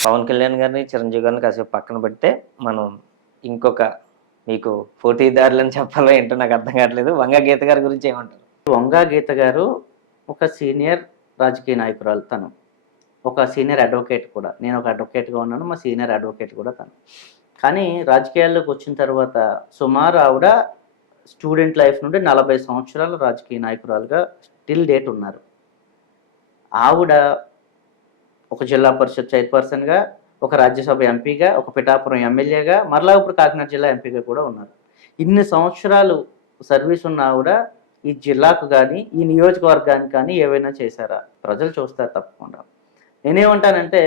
పవన్ కళ్యాణ్ గారిని, చిరంజీవి గారిని కాసేపు పక్కన పెడితే, మనం ఇంకొక మీకు పోటీదారులని చెప్పాలో ఏంటో నాకు అర్థం కావట్లేదు. వంగ గీత గారి గురించి ఏమంటారు? వంగా గీత గారు ఒక సీనియర్ రాజకీయ నాయకురాలు తను. ఒక సీనియర్ అడ్వకేట్ కూడా. నేను ఒక అడ్వకేట్‌గా ఉన్నాను. మా సీనియర్ అడ్వకేట్ కూడా తను. కానీ రాజకీయాల్లోకి వచ్చిన తర్వాత సుమారు ఆవిడ స్టూడెంట్ లైఫ్ నుండి 40 సంవత్సరాల రాజకీయ నాయకురాలుగా టిల్ డేట్ ఉన్నారు. ఆవిడ ఒక జిల్లా పరిషత్ చైర్పర్సన్‌గా, ఒక రాజ్యసభ ఎంపీగా, ఒక పిఠాపురం ఎమ్మెల్యేగా, మరలా ఇప్పుడు కాకినాడ జిల్లా ఎంపీగా కూడా ఉన్నారు. ఇన్ని సంవత్సరాలు సర్వీస్ ఉన్న ఆవిడ ఈ జిల్లాకు కానీ, ఈ నియోజకవర్గానికి కానీ ఏవైనా చేశారా? ప్రజలు చూస్తారు తప్పకుండా. నేనేమంటానంటే,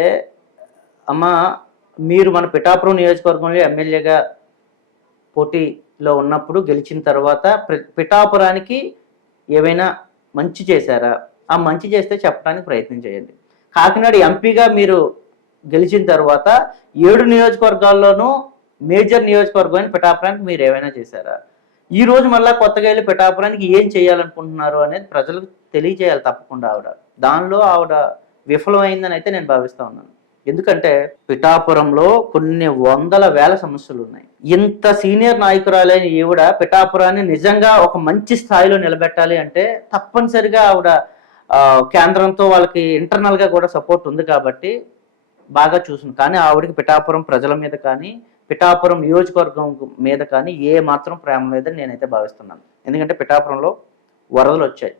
అమ్మా మీరు మన పిఠాపురం నియోజకవర్గంలో ఎమ్మెల్యేగా పోటీలో ఉన్నప్పుడు గెలిచిన తర్వాత పిఠాపురానికి ఏవైనా మంచి చేశారా? ఆ మంచి చేస్తే చెప్పడానికి ప్రయత్నం చేయండి. కాకినాడ ఎంపీగా మీరు గెలిచిన తర్వాత 7 నియోజకవర్గాల్లోనూ మేజర్ నియోజకవర్గమైన పిఠాపురానికి మీరు ఏమైనా చేశారా? ఈ రోజు మళ్ళా కొత్తగా వెళ్ళి పిఠాపురానికి ఏం చేయాలనుకుంటున్నారు అనేది ప్రజలకు తెలియజేయాలి తప్పకుండా ఆవిడ. దానిలో ఆవిడ విఫలమైందని అయితే నేను భావిస్తా ఉన్నాను. ఎందుకంటే పిఠాపురంలో కొన్ని వందల వేల సమస్యలు ఉన్నాయి. ఇంత సీనియర్ నాయకురాలైన ఈవిడ పిఠాపురాన్ని నిజంగా ఒక మంచి స్థాయిలో నిలబెట్టాలి అంటే తప్పనిసరిగా ఆవిడ కేంద్రంతో వాళ్ళకి ఇంటర్నల్గా కూడా సపోర్ట్ ఉంది కాబట్టి బాగా చూసింది. కానీ ఆవిడకి పిఠాపురం ప్రజల మీద కానీ, పిఠాపురం నియోజకవర్గం మీద కానీ ఏ మాత్రం ప్రేమ లేదని నేనైతే భావిస్తున్నాను. ఎందుకంటే పిఠాపురంలో వరదలు వచ్చాయి.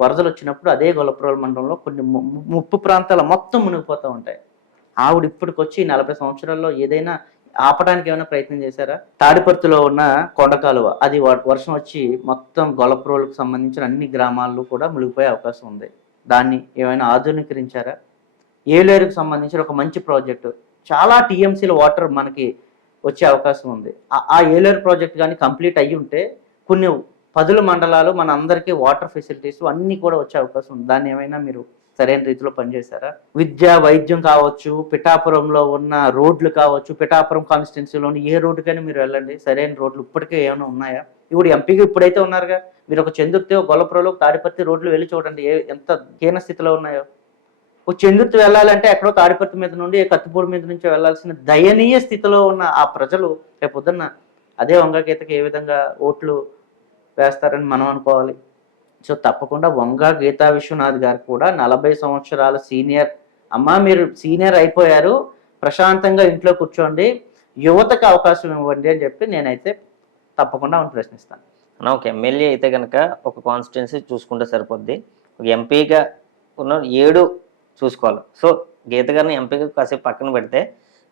వరదలు వచ్చినప్పుడు అదే గొల్లపురం మండలంలో కొన్ని ముప్పు ప్రాంతాల మొత్తం మునిగిపోతూ ఉంటాయి. ఆవిడ ఇప్పటికొచ్చి 40 సంవత్సరాల్లో ఏదైనా ఆపడానికి ఏమైనా ప్రయత్నం చేశారా? తాడిపర్తిలో ఉన్న కొండకాలువ అది వర్షం వచ్చి మొత్తం గొల్లపురంకు సంబంధించిన అన్ని గ్రామాల్లో కూడా మునిగిపోయే అవకాశం ఉంది. దాన్ని ఏమైనా ఆధునీకరించారా? ఏలేరుకు సంబంధించిన ఒక మంచి ప్రాజెక్టు, చాలా టీఎంసీల వాటర్ మనకి వచ్చే అవకాశం ఉంది. ఆ ఏలేరు ప్రాజెక్ట్ కానీ కంప్లీట్ అయ్యి ఉంటే కొన్ని 10 మండలాలు మన అందరికీ వాటర్ ఫెసిలిటీస్ అన్నీ కూడా వచ్చే అవకాశం ఉంది. దాన్ని ఏమైనా మీరు సరైన రీతిలో పనిచేశారా? విద్య, వైద్యం కావచ్చు, పిఠాపురంలో ఉన్న రోడ్లు కావచ్చు, పిఠాపురం కాన్స్టిట్యున్సీలోని ఏ రోడ్డుకైనా మీరు వెళ్ళండి, సరైన రోడ్లు ఇప్పటికే ఏమైనా ఉన్నాయా? ఇప్పుడు ఎంపీగా ఇప్పుడైతే ఉన్నారుగా, మీరు ఒక చందుర్తి, గొల్లపురంలో, తాడిపత్రి రోడ్లు వెళ్ళి చూడండి ఎంత హీన స్థితిలో ఉన్నాయో. ఒక చందుర్తి వెళ్ళాలంటే ఎక్కడో తాడిపత్రి మీద నుండి కత్తిపూడి మీద నుంచి వెళ్ళాల్సిన దయనీయ స్థితిలో ఉన్న ఆ ప్రజలు రేపొద్దున్న అదే వంగ గీతకి ఏ విధంగా ఓట్లు వేస్తారని మనం అనుకోవాలి. సో తప్పకుండా వంగ గీతా విశ్వనాథ్ గారు కూడా 40 సంవత్సరాల సీనియర్. అమ్మా మీరు సీనియర్ అయిపోయారు, ప్రశాంతంగా ఇంట్లో కూర్చోండి, యువతకు అవకాశం ఇవ్వండి అని చెప్పి నేనైతే తప్పకుండా ఆమెను ప్రశ్నిస్తాను. ఒక ఎమ్మెల్యే అయితే కనుక ఒక కాన్స్టిట్యున్సీ చూసుకుంటే సరిపోద్ది. ఒక ఎంపీగా ఉన్న 7 చూసుకోవాలి. సో గీత గారిని ఎంపీగా కాసేపు పక్కన పెడితే,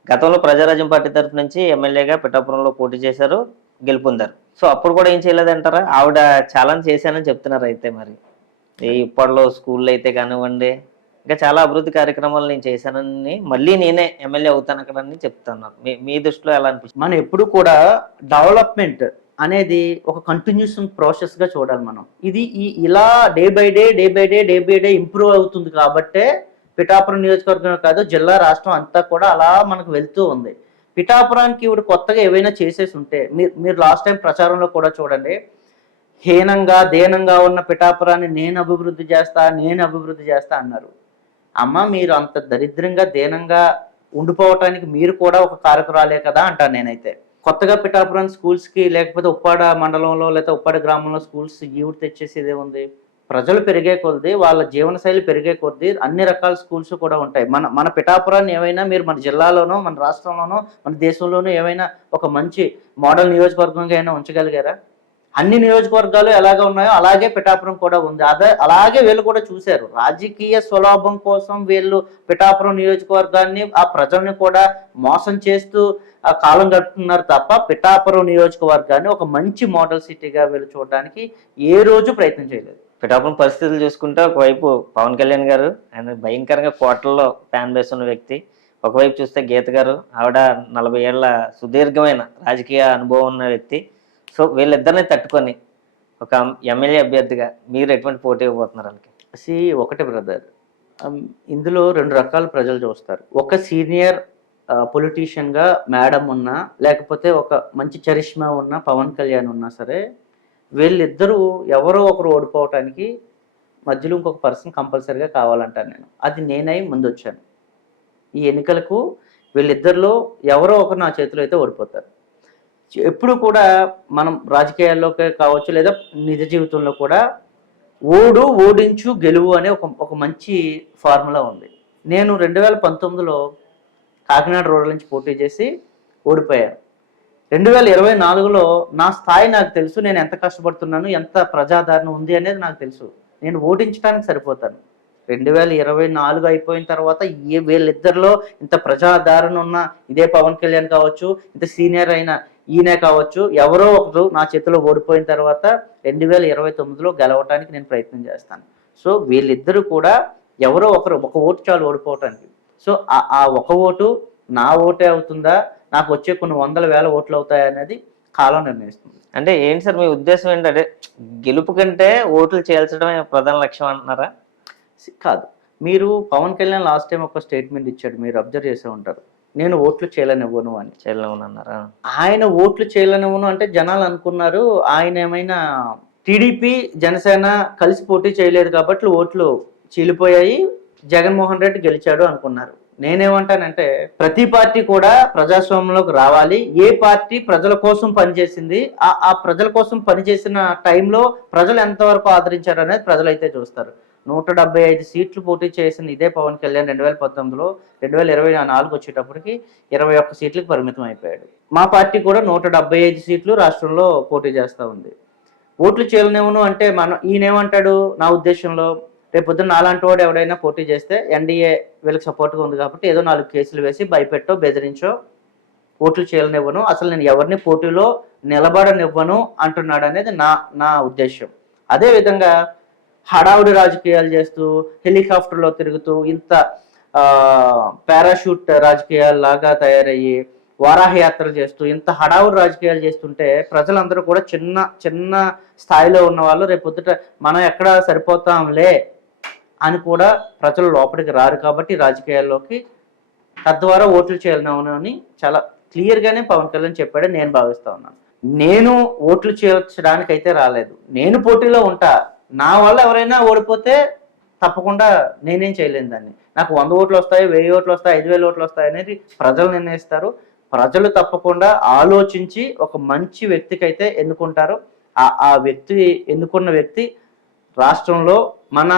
గతంలో ప్రజారాజ్యం పార్టీ తరఫు నుంచి ఎమ్మెల్యేగా పిఠాపురంలో పోటీ చేశారు, గెలుపొందారు. సో అప్పుడు కూడా ఏం చేయలేదంటారా? ఆవిడ ఛాలెంజ్ చేశానని చెప్తున్నారు. అయితే మరి ఇప్పట్లో స్కూల్లో అయితే కానివ్వండి, ఇంకా చాలా అభివృద్ధి కార్యక్రమాలు నేను చేశానని, మళ్ళీ నేనే ఎమ్మెల్యే అవుతాను అక్కడ అని చెప్తున్నారు. మీ దృష్టిలో ఎలా అనిపిస్తుంది? మనం ఎప్పుడు కూడా డెవలప్మెంట్ అనేది ఒక కంటిన్యూస్ ప్రాసెస్గా చూడాలి మనం. ఇది ఇలా డే బై డే ఇంప్రూవ్ అవుతుంది కాబట్టే పిఠాపురం నియోజకవర్గం కాదు, జిల్లా, రాష్ట్రం అంతా కూడా అలా మనకు వెళ్తూ ఉంది. పిఠాపురానికి ఇప్పుడు కొత్తగా ఏవైనా చేసేసి ఉంటే, మీరు లాస్ట్ టైం ప్రచారంలో కూడా చూడండి, హీనంగా దీనంగా ఉన్న పిఠాపురాన్ని నేను అభివృద్ధి చేస్తా అన్నారు. అమ్మ మీరు అంత దరిద్రంగా దీనంగా ఉండిపోవటానికి మీరు కూడా ఒక కారకురాలే కదా అంటాను నేనైతే. కొత్తగా పిఠాపురం స్కూల్స్కి, లేకపోతే ఉప్పాడ మండలంలో లేకపోతే ఉప్పాడ గ్రామంలో స్కూల్స్ ఈవిడ తెచ్చేసేదే ఉంది. ప్రజలు పెరిగే కొద్దీ, వాళ్ళ జీవనశైలి పెరిగే కొద్దీ అన్ని రకాల స్కూల్స్ కూడా ఉంటాయి. మన పిఠాపురాన్ని ఏమైనా మీరు మన జిల్లాలోనో, మన రాష్ట్రంలోనో, మన దేశంలోనో ఏమైనా ఒక మంచి మోడల్ నియోజకవర్గంగా అయినా ఉంచగలిగారా? అన్ని నియోజకవర్గాలు ఎలాగ ఉన్నాయో అలాగే పిఠాపురం కూడా ఉంది. అలాగే వీళ్ళు కూడా చూశారు. రాజకీయ స్వలాభం కోసం వీళ్ళు పిఠాపురం నియోజకవర్గాన్ని, ఆ ప్రజల్ని కూడా మోసం చేస్తూ ఆ కాలం గడుపుతున్నారు తప్ప పిఠాపురం నియోజకవర్గాన్ని ఒక మంచి మోడల్ సిటీగా వీళ్ళు చూడడానికి ఏ రోజు ప్రయత్నం చేయలేదు. పిఠాపురం పరిస్థితులు చూసుకుంటే, ఒకవైపు పవన్ కళ్యాణ్ గారు, ఆయన భయంకరంగా కోటల్లో ఫ్యాన్ బేస్ ఉన్న వ్యక్తి. ఒకవైపు చూస్తే గీత గారు, ఆవిడ 40 ఏళ్ల సుదీర్ఘమైన రాజకీయ అనుభవం ఉన్న వ్యక్తి. సో వీళ్ళిద్దరిని తట్టుకొని ఒక ఎమ్మెల్యే అభ్యర్థిగా మీరు ఎటువంటి పోటీ ఇవ్వబోతున్నారు వాళ్ళకి? ఒకటి బ్రదర్, ఇందులో 2 రకాల ప్రజలు చూస్తారు. ఒక సీనియర్ పొలిటీషియన్గా మేడం ఉన్నా, లేకపోతే ఒక మంచి చరిష్మా ఉన్న పవన్ కళ్యాణ్ ఉన్నా సరే, వీళ్ళిద్దరూ ఎవరో ఒకరు ఓడిపోవటానికి మధ్యలో ఇంకొక పర్సన్ కంపల్సరీగా కావాలంటాను నేను. అది నేనై ముందు వచ్చాను. ఈ ఎన్నికలకు వీళ్ళిద్దరిలో ఎవరో ఒకరు నా చేతిలో అయితే ఓడిపోతారు. ఎప్పుడు కూడా మనం రాజకీయాల్లోకే కావచ్చు లేదా నిజ జీవితంలో కూడా ఓడించు గెలువు అనే ఒక మంచి ఫార్ములా ఉంది. నేను 2019లో కాకినాడ రూరల్ నుంచి పోటీ చేసి ఓడిపోయాను. 2024లో నా స్థాయి నాకు తెలుసు, నేను ఎంత కష్టపడుతున్నాను, ఎంత ప్రజాదరణ ఉంది అనేది నాకు తెలుసు. నేను ఓడించడానికి సరిపోతాను. 2024 అయిపోయిన తర్వాత వీళ్ళిద్దరిలో ఇంత ప్రజాదరణ ఉన్న ఇదే పవన్ కళ్యాణ్ కావచ్చు, ఇంత సీనియర్ అయిన ఈయనే కావచ్చు, ఎవరో ఒకరు నా చేతిలో ఓడిపోయిన తర్వాత 2029లో గెలవటానికి నేను ప్రయత్నం చేస్తాను. సో వీళ్ళిద్దరూ కూడా ఎవరో ఒకరు, ఒక ఓటు చాలు ఓడిపోవటానికి. సో ఆ ఒక ఓటు నా ఓటే అవుతుందా, నాకు వచ్చే కొన్ని వందల వేల ఓట్లు అవుతాయా అనేది కాలం నిర్ణయిస్తుంది. అంటే ఏంటి సార్ మీ ఉద్దేశం ఏంటంటే గెలుపు కంటే ఓట్లు చేల్చడమే ప్రధాన లక్ష్యం అంటున్నారా? కాదు, మీరు పవన్ కళ్యాణ్ లాస్ట్ టైం ఒక స్టేట్మెంట్ ఇచ్చాడు, మీరు అబ్జర్వ్ చేసే ఉంటారు, నేను ఓట్లు చేయలేనివ్వను అని. చేయలేమన్నారా? ఆయన ఓట్లు చేయలేనివ్వను అంటే జనాలు అనుకున్నారు ఆయన ఏమైనా టీడీపీ జనసేన కలిసి పోటీ చేయలేదు కాబట్టి ఓట్లు చీలిపోయాయి, జగన్మోహన్ రెడ్డి గెలిచాడు అనుకున్నారు. నేనేమంటానంటే ప్రతి పార్టీ కూడా ప్రజాస్వామ్యంలోకి రావాలి. ఏ పార్టీ ప్రజల కోసం పనిచేసింది, ఆ ప్రజల కోసం పనిచేసిన టైంలో ప్రజలు ఎంతవరకు ఆదరించారు అనేది ప్రజలైతే చూస్తారు. 175 సీట్లు పోటీ చేసిన ఇదే పవన్ కళ్యాణ్ 2019లో 2024 వచ్చేటప్పటికి 21 సీట్లకు పరిమితం అయిపోయాడు. మా పార్టీ కూడా 175 సీట్లు రాష్ట్రంలో పోటీ చేస్తూ ఉంది. ఓట్లు చేయలేనివ్వను అంటే ఈయనేమంటాడు, నా ఉద్దేశంలో రేపు పొద్దున్న నాలాంటి వాడు ఎవడైనా పోటీ చేస్తే ఎన్డీఏ వీళ్ళకి సపోర్ట్గా ఉంది కాబట్టి ఏదో 4 కేసులు వేసి భయపెట్టో బెదిరించో ఓట్లు చేయలేనివ్వను, అసలు నేను ఎవరిని పోటీలో నిలబడనివ్వను అంటున్నాడు అనేది నా ఉద్దేశం. అదేవిధంగా హడావుడి రాజకీయాలు చేస్తూ హెలికాప్టర్లో తిరుగుతూ ఇంత పారాషూట్ రాజకీయాల్లాగా తయారయ్యి వారాహయాత్ర చేస్తూ ఇంత హడావుడి రాజకీయాలు చేస్తుంటే ప్రజలందరూ కూడా చిన్న చిన్న స్థాయిలో ఉన్న వాళ్ళు రేపొద్దుట మనం ఎక్కడ సరిపోతాంలే అని కూడా ప్రజలు లోపలికి రారు కాబట్టి రాజకీయాల్లోకి తద్వారా ఓట్లు చేయాలని చాలా క్లియర్గానే పవన్ కళ్యాణ్ చెప్పాడని నేను భావిస్తా ఉన్నాను. నేను ఓట్లు చేర్చడానికి అయితే రాలేదు, నేను పోటీలో ఉంటా. నా వల్ల ఎవరైనా ఓడిపోతే తప్పకుండా నేనేం చేయలేను దాన్ని. నాకు 100 ఓట్లు వస్తాయి, 1000 ఓట్లు వస్తాయి, 5000 ఓట్లు వస్తాయి అనేది ప్రజలు నిర్ణయిస్తారు. ప్రజలు తప్పకుండా ఆలోచించి ఒక మంచి వ్యక్తికి అయితే ఎన్నుకుంటారు. ఆ వ్యక్తి ఎన్నుకున్న వ్యక్తి రాష్ట్రంలో మన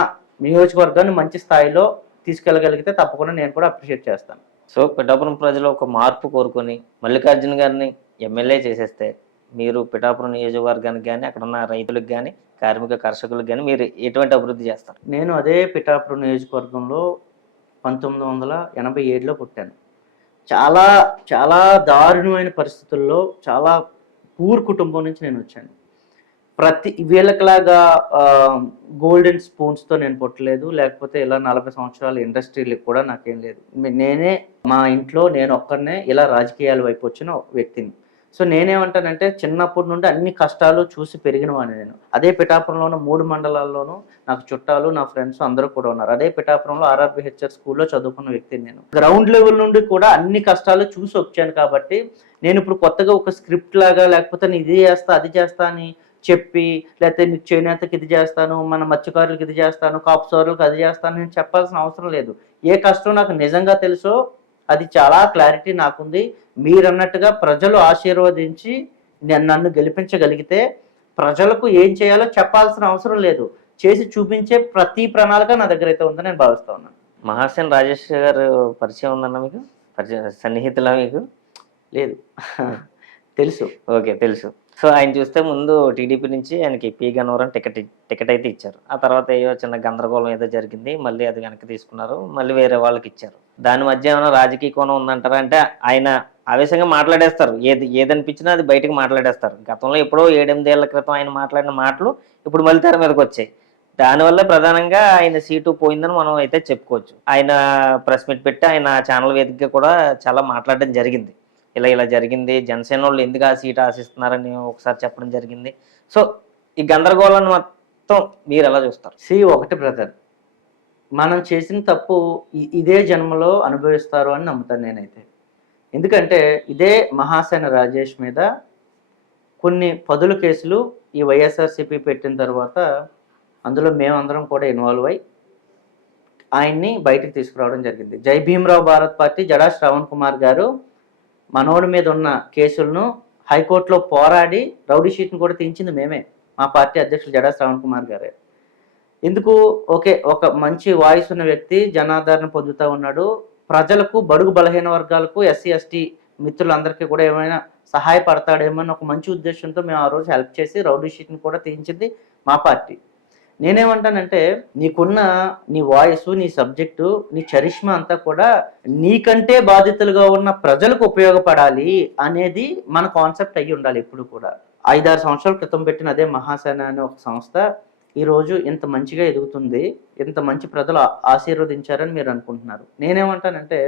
నియోజకవర్గాన్ని మంచి స్థాయిలో తీసుకెళ్ళగలిగితే తప్పకుండా నేను కూడా అప్రిషియేట్ చేస్తాను. సో పిఠాపురం ప్రజలు ఒక మార్పు కోరుకొని మల్లికార్జున గారిని ఎమ్మెల్యే చేసేస్తే మీరు పిఠాపురం నియోజకవర్గానికి కానీ అక్కడ ఉన్న రైతులకు కానీ కార్మిక కర్షకులకు కానీ మీరు ఎటువంటి అభివృద్ధి చేస్తారు? నేను అదే పిఠాపురం నియోజకవర్గంలో 1987లో పుట్టాను. చాలా చాలా దారుణమైన పరిస్థితుల్లో చాలా పూర్ కుటుంబం నుంచి నేను వచ్చాను. వీళ్ళకిలాగా గోల్డెన్ స్పూన్స్తో నేను పుట్టలేదు, లేకపోతే ఇలా 40 సంవత్సరాల ఇండస్ట్రీలకు కూడా నాకేం లేదు. నేనే మా ఇంట్లో నేను ఒక్కడనే ఇలా రాజకీయాల వైపు వచ్చిన వ్యక్తిని. సో నేనేమంటానంటే చిన్నప్పటి నుండి అన్ని కష్టాలు చూసి పెరిగిన వాడిని నేను. అదే పిఠాపురంలోనూ 3 మండలాల్లోనూ నాకు చుట్టాలు నా ఫ్రెండ్స్ అందరూ కూడా ఉన్నారు. అదే పిఠాపురంలో RRBHR స్కూల్లో చదువుకున్న వ్యక్తిని నేను. గ్రౌండ్ లెవెల్ నుండి కూడా అన్ని కష్టాలు చూసి వచ్చాను కాబట్టి నేను ఇప్పుడు కొత్తగా ఒక స్క్రిప్ట్ లాగా లేకపోతే నేను ఇది చేస్తా అది చేస్తా అని చెప్పి, లేకపోతే నీకు చేనేతకి ఇది చేస్తాను, మన మత్స్యకారులకు ఇది చేస్తాను, కాపు సోదరులకు అది చేస్తాను నేను చెప్పాల్సిన అవసరం లేదు. ఏ కష్టం నాకు నిజంగా తెలుసో అది చాలా క్లారిటీ నాకుంది. మీరన్నట్టుగా ప్రజలు ఆశీర్వదించి నన్ను గెలిపించగలిగితే ప్రజలకు ఏం చేయాలో చెప్పాల్సిన అవసరం లేదు, చేసి చూపించే ప్రతి ప్రణాళిక నా దగ్గర అయితే ఉందని నేను భావిస్తా ఉన్నాను. మహాసేన్ రాజేష్ గారు పరిచయం ఉందన్న మీకు? సన్నిహితులా మీకు? లేదు, తెలుసు. ఓకే, తెలుసు. సో ఆయన చూస్తే ముందు టీడీపీ నుంచి ఆయనకి పి గన్నవరం టికెట్ అయితే ఇచ్చారు. ఆ తర్వాత ఏదో చిన్న గందరగోళం ఏదో జరిగింది, మళ్ళీ అది వెనక్కి తీసుకున్నారు, మళ్ళీ వేరే వాళ్ళకి ఇచ్చారు. దాని మధ్య ఏమైనా రాజకీయ కోణం ఉందంటారా? అంటే ఆయన ఆవేశంగా మాట్లాడేస్తారు, ఏదనిపించినా అది బయటకు మాట్లాడేస్తారు. గతంలో ఎప్పుడో 7-8 ఏళ్ల క్రితం ఆయన మాట్లాడిన మాటలు ఇప్పుడు మళ్ళీ తెర మీదకి వచ్చాయి. దానివల్ల ప్రధానంగా ఆయన సీటు పోయిందని మనం అయితే చెప్పుకోవచ్చు. ఆయన ప్రెస్ మీట్ పెట్టి ఆయన ఛానల్ వేదికగా కూడా చాలా మాట్లాడడం జరిగింది. ఇలా జరిగింది, జనసేన వాళ్ళు ఎందుకు ఆ సీట్ ఆశిస్తున్నారని ఒకసారి చెప్పడం జరిగింది. సో ఈ గందరగోళాన్ని మొత్తం మీరు ఎలా చూస్తారు? ఒకటి బ్రదర్, మనం చేసిన తప్పు ఇదే జన్మలో అనుభవిస్తారు అని నమ్ముతాను నేనైతే. ఎందుకంటే ఇదే మహాసేన రాజేష్ మీద కొన్ని పదుల కేసులు ఈ వైఎస్ఆర్సీపీ పెట్టిన తర్వాత అందులో మేమందరం కూడా ఇన్వాల్వ్ అయ్యి ఆయన్ని బయటకు తీసుకురావడం జరిగింది. జై భీమరావు భారత్ పార్టీ జడా శ్రవణ్ కుమార్ గారు మనోడి మీద ఉన్న కేసులను హైకోర్టులో పోరాడి రౌడీ షీట్ను కూడా తీయించింది మేమే, మా పార్టీ అధ్యక్షులు జడా శ్రవణ్ కుమార్ గారే. ఎందుకు? ఓకే, ఒక మంచి వాయిస్ ఉన్న వ్యక్తి, జనాదరణ పొందుతూ ఉన్నాడు, ప్రజలకు, బడుగు బలహీన వర్గాలకు, ఎస్సీ ఎస్టీ మిత్రులందరికీ కూడా ఏమైనా సహాయపడతాడేమో అని ఒక మంచి ఉద్దేశంతో మేము ఆ రోజు హెల్ప్ చేసి రౌడీ షీట్ని కూడా తీయించింది మా పార్టీ. నేనేమంటానంటే, నీకున్న నీ వాయిస్, నీ సబ్జెక్టు, నీ చరిష్మా అంతా కూడా నీకంటే బాధితులుగా ఉన్న ప్రజలకు ఉపయోగపడాలి అనేది మన కాన్సెప్ట్ అయ్యి ఉండాలి ఎప్పుడు కూడా. 5-6 సంవత్సరాల క్రితం పెట్టిన అదే మహాసేన అనే ఒక సంస్థ ఈరోజు ఇంత మంచిగా ఎదుగుతుంది, ఇంత మంచి ప్రజలు ఆశీర్వదించారని మీరు అనుకుంటున్నారు. నేనేమంటానంటే,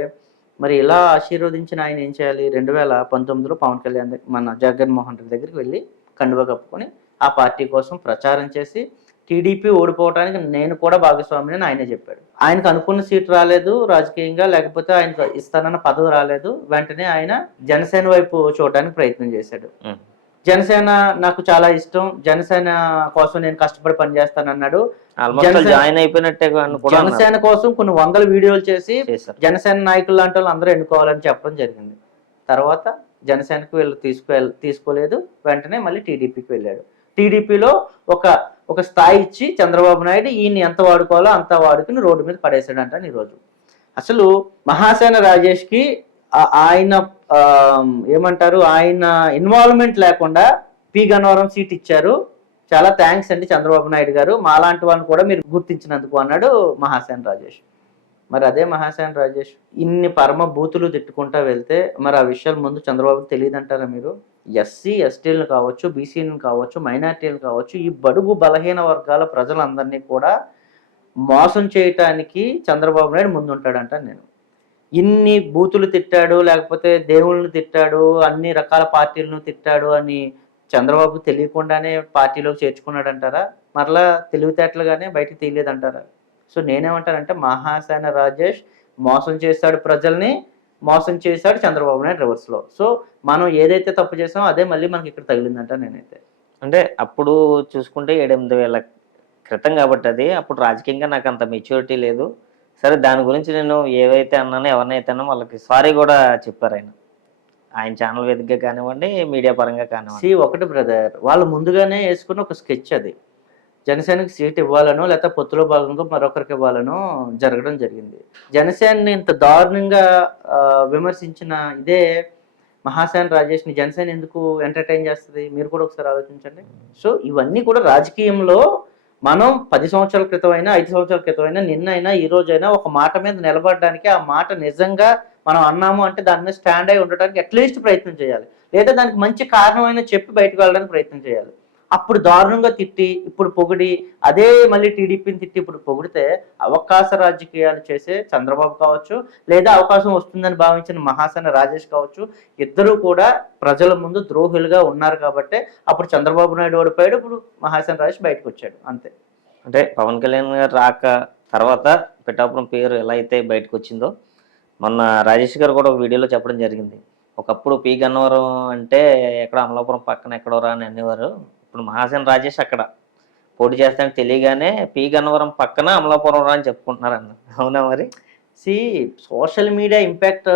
మరి ఇలా ఆశీర్వదించిన ఆయన ఏం చేయాలి? 2019లో పవన్ కళ్యాణ్ మన జగన్మోహన్ రెడ్డి దగ్గరికి వెళ్ళి కండువా కప్పుకొని ఆ పార్టీ కోసం ప్రచారం చేసి టీడీపీ ఓడిపోవడానికి నేను కూడా భాగస్వామిని అని ఆయనే చెప్పాడు. ఆయనకు అనుకున్న సీటు రాలేదు రాజకీయంగా, లేకపోతే ఆయనకు ఇస్తానన్న పదవి రాలేదు. వెంటనే ఆయన జనసేన వైపు చూడడానికి ప్రయత్నం చేశాడు. జనసేన నాకు చాలా ఇష్టం, జనసేన కోసం నేను కష్టపడి పనిచేస్తానన్నాడు. జాయిన్ అయిపోయినట్టే. జనసేన కోసం కొన్ని 100 వీడియోలు చేసి జనసేన నాయకులు లాంటి వాళ్ళు అందరూ ఎన్నుకోవాలని చెప్పడం జరిగింది. తర్వాత జనసేనకు వీళ్ళు తీసుకోలేదు. వెంటనే మళ్ళీ టీడీపీకి వెళ్ళాడు. టీడీపీలో ఒక స్థాయి ఇచ్చి చంద్రబాబు నాయుడు ఈయన ఎంత వాడుకోవాలో అంత వాడుకుని రోడ్డు మీద పడేసాడంట ఈరోజు. అసలు మహాసేన రాజేష్కి ఆయన ఏమంటారు, ఆయన ఇన్వాల్వ్మెంట్ లేకుండా పి గన్నవరం సీట్ ఇచ్చారు, చాలా థ్యాంక్స్ అండి చంద్రబాబు నాయుడు గారు, మాలాంటి వాళ్ళని కూడా మీరు గుర్తించినందుకు అన్నాడు మహాసేన రాజేష్. మరి అదే మహాసేన రాజేష్ ఇన్ని పరమ బూతులు తిట్టుకుంటా వెళ్తే మరి ఆ విషయాలు ముందు చంద్రబాబుకి తెలియదంటారా మీరు? ఎస్సీ ఎస్టీలను కావచ్చు, బీసీలను కావచ్చు, మైనార్టీలు కావచ్చు, ఈ బడుగు బలహీన వర్గాల ప్రజలందరినీ కూడా మోసం చేయటానికి చంద్రబాబు నాయుడు ముందుంటాడంట. నేను ఇన్ని బూతులు తిట్టాడు, లేకపోతే దేవుళ్ళను తిట్టాడు, అన్ని రకాల పార్టీలను తిట్టాడు అని చంద్రబాబు తెలియకుండానే పార్టీలోకి చేర్చుకున్నాడంటారా? మరలా తెలివితేటలుగానే బయటకు తీయలేదంటారా? సో నేనేమంటానంటే, మహాసేన రాజేష్ మోసం చేశాడు ప్రజల్ని, మోసం చేశాడు చంద్రబాబు నాయుడు రివర్స్లో. సో మనం ఏదైతే తప్పు చేసామో అదే మళ్ళీ మనకి ఇక్కడ తగిలిందంట. నేనైతే అంటే అప్పుడు చూసుకుంటే 7-8 వేల క్రితం కాబట్టి అది అప్పుడు రాజకీయంగా నాకు అంత మెచ్యూరిటీ లేదు. సరే, దాని గురించి నేను ఏవైతే అన్నానో ఎవరినైతే అన్నా వాళ్ళకి సారీ కూడా చెప్పారు ఆయన ఛానల్ వేదికగా కానివ్వండి, మీడియా పరంగా కానివ్వండి. ఒకటి బ్రదర్, వాళ్ళు ముందుగానే వేసుకున్న ఒక స్కెచ్ అది, జనసేనకి సీట్ ఇవ్వాలనో లేకపోతే పొత్తులో భాగంగా మరొకరికి ఇవ్వాలనో జరగడం జరిగింది. జనసేనని ఇంత దారుణంగా విమర్శించిన ఇదే మహాసేన రాజేష్ని జనసేన ఎందుకు ఎంటర్టైన్ చేస్తుంది? మీరు కూడా ఒకసారి ఆలోచించండి. సో ఇవన్నీ కూడా రాజకీయంలో మనం 10 సంవత్సరాల క్రితం అయినా, 5 సంవత్సరాల క్రితం అయినా, నిన్నైనా, ఈ రోజైనా ఒక మాట మీద నిలబడడానికి, ఆ మాట నిజంగా మనం అన్నాము అంటే దాని మీద స్టాండ్ అయి ఉండడానికి అట్లీస్ట్ ప్రయత్నం చేయాలి, లేదా దానికి మంచి కారణమైనా చెప్పి బయటకు వెళ్ళడానికి ప్రయత్నం చేయాలి. అప్పుడు దారుణంగా తిట్టి ఇప్పుడు పొగిడి, అదే మళ్ళీ టీడీపీని తిట్టి ఇప్పుడు పొగిడితే అవకాశ రాజకీయాలు చేసే చంద్రబాబు కావచ్చు, లేదా అవకాశం వస్తుందని భావించిన మహాసేన రాజేష్ కావచ్చు, ఇద్దరూ కూడా ప్రజల ముందు ద్రోహులుగా ఉన్నారు కాబట్టి అప్పుడు చంద్రబాబు నాయుడు ఓడిపోయాడు, ఇప్పుడు మహాసేన రాజేష్ బయటకు వచ్చాడు, అంతే. అంటే పవన్ కళ్యాణ్ గారు రాక తర్వాత పిఠాపురం పేరు ఎలా అయితే బయటకు వచ్చిందో, మొన్న రాజేష్ గారు కూడా ఒక వీడియోలో చెప్పడం జరిగింది. ఒకప్పుడు పి గన్నవరం అంటే ఎక్కడ అమలాపురం పక్కన ఎక్కడోరా అని అనేవారు. ఇప్పుడు మహాసేన రాజేష్ అక్కడ పోటీ చేస్తానని తెలియగానే పి గన్నవరం పక్కన అమలాపురం రా అని చెప్పుకుంటున్నారు అన్న. అవునా? మరి సోషల్ మీడియా ఇంపాక్ట్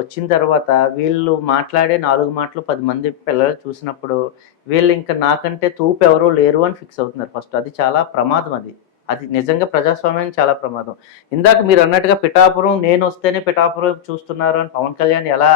వచ్చిన తర్వాత వీళ్ళు మాట్లాడే 4 మాటలు 10 మంది పిల్లలు చూసినప్పుడు వీళ్ళు ఇంకా నాకంటే తూపు ఎవరో లేరు అని ఫిక్స్ అవుతున్నారు ఫస్ట్. అది చాలా ప్రమాదం. అది నిజంగా ప్రజాస్వామ్యానికి చాలా ప్రమాదం. ఇందాక మీరు అన్నట్టుగా పిఠాపురం నేను వస్తేనే పిఠాపురం చూస్తున్నారు అని పవన్ కళ్యాణ్ ఎలా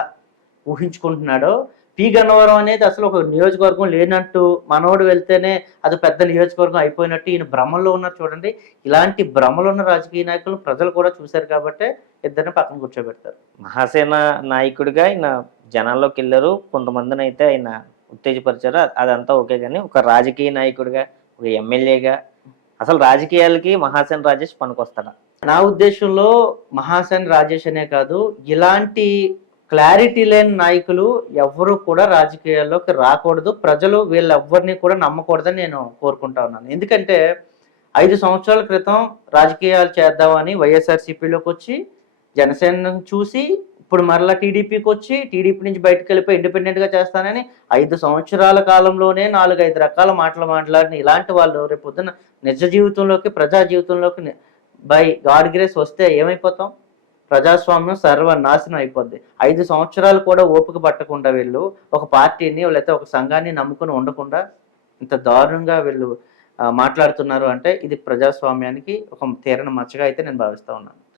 ఊహించుకుంటున్నాడో, పి గన్నవరం అనేది అసలు ఒక నియోజకవర్గం లేనట్టు, మనోడు వెళ్తేనే అది పెద్ద నియోజకవర్గం అయిపోయినట్టు ఈయన భ్రమల్లో ఉన్నారు. చూడండి, ఇలాంటి భ్రమలో ఉన్న రాజకీయ నాయకులు ప్రజలు కూడా చూశారు కాబట్టి ఇద్దరిని పక్కన కూర్చోబెడతారు. మహాసేన నాయకుడిగా ఆయన జనాల్లోకి వెళ్ళారు, కొంతమందిని అయితే ఆయన ఉత్తేజపరిచారు, అదంతా ఓకే. కానీ ఒక రాజకీయ నాయకుడిగా, ఒక ఎమ్మెల్యేగా అసలు రాజకీయాలకి మహాసేన రాజేష్ పనికొస్తాడా? నా ఉద్దేశంలో మహాసేన రాజేష్ అనే కాదు, ఇలాంటి క్లారిటీ లేని నాయకులు ఎవరు కూడా రాజకీయాల్లోకి రాకూడదు. ప్రజలు వీళ్ళెవ్వరిని కూడా నమ్మకూడదని నేను కోరుకుంటా ఉన్నాను. ఎందుకంటే 5 సంవత్సరాల క్రితం రాజకీయాలు చేద్దామని వైఎస్ఆర్సీపీలోకి వచ్చి జనసేనను చూసి ఇప్పుడు మరలా టీడీపీకి వచ్చి టీడీపీ నుంచి బయటకు వెళ్ళిపోయి ఇండిపెండెంట్గా చేస్తానని 5 సంవత్సరాల కాలంలోనే 4-5 రకాల మాటలు మాట్లాడిన ఇలాంటి వాళ్ళు రేపు పొద్దున నిజ జీవితంలోకి, ప్రజా జీవితంలోకి బై గాడ్ గ్రేస్ వస్తే ఏమైపోతాం? ప్రజాస్వామ్యం సర్వనాశనం అయిపోద్ది. 5 సంవత్సరాలు కూడా ఓపిక పట్టకుండా వీళ్ళు ఒక పార్టీని లేకపోతే ఒక సంఘాన్ని నమ్ముకుని ఉండకుండా ఇంత దారుణంగా వీళ్ళు మాట్లాడుతున్నారు అంటే ఇది ప్రజాస్వామ్యానికి ఒక తీరని మచ్చగా అయితే నేను భావిస్తా ఉన్నాను.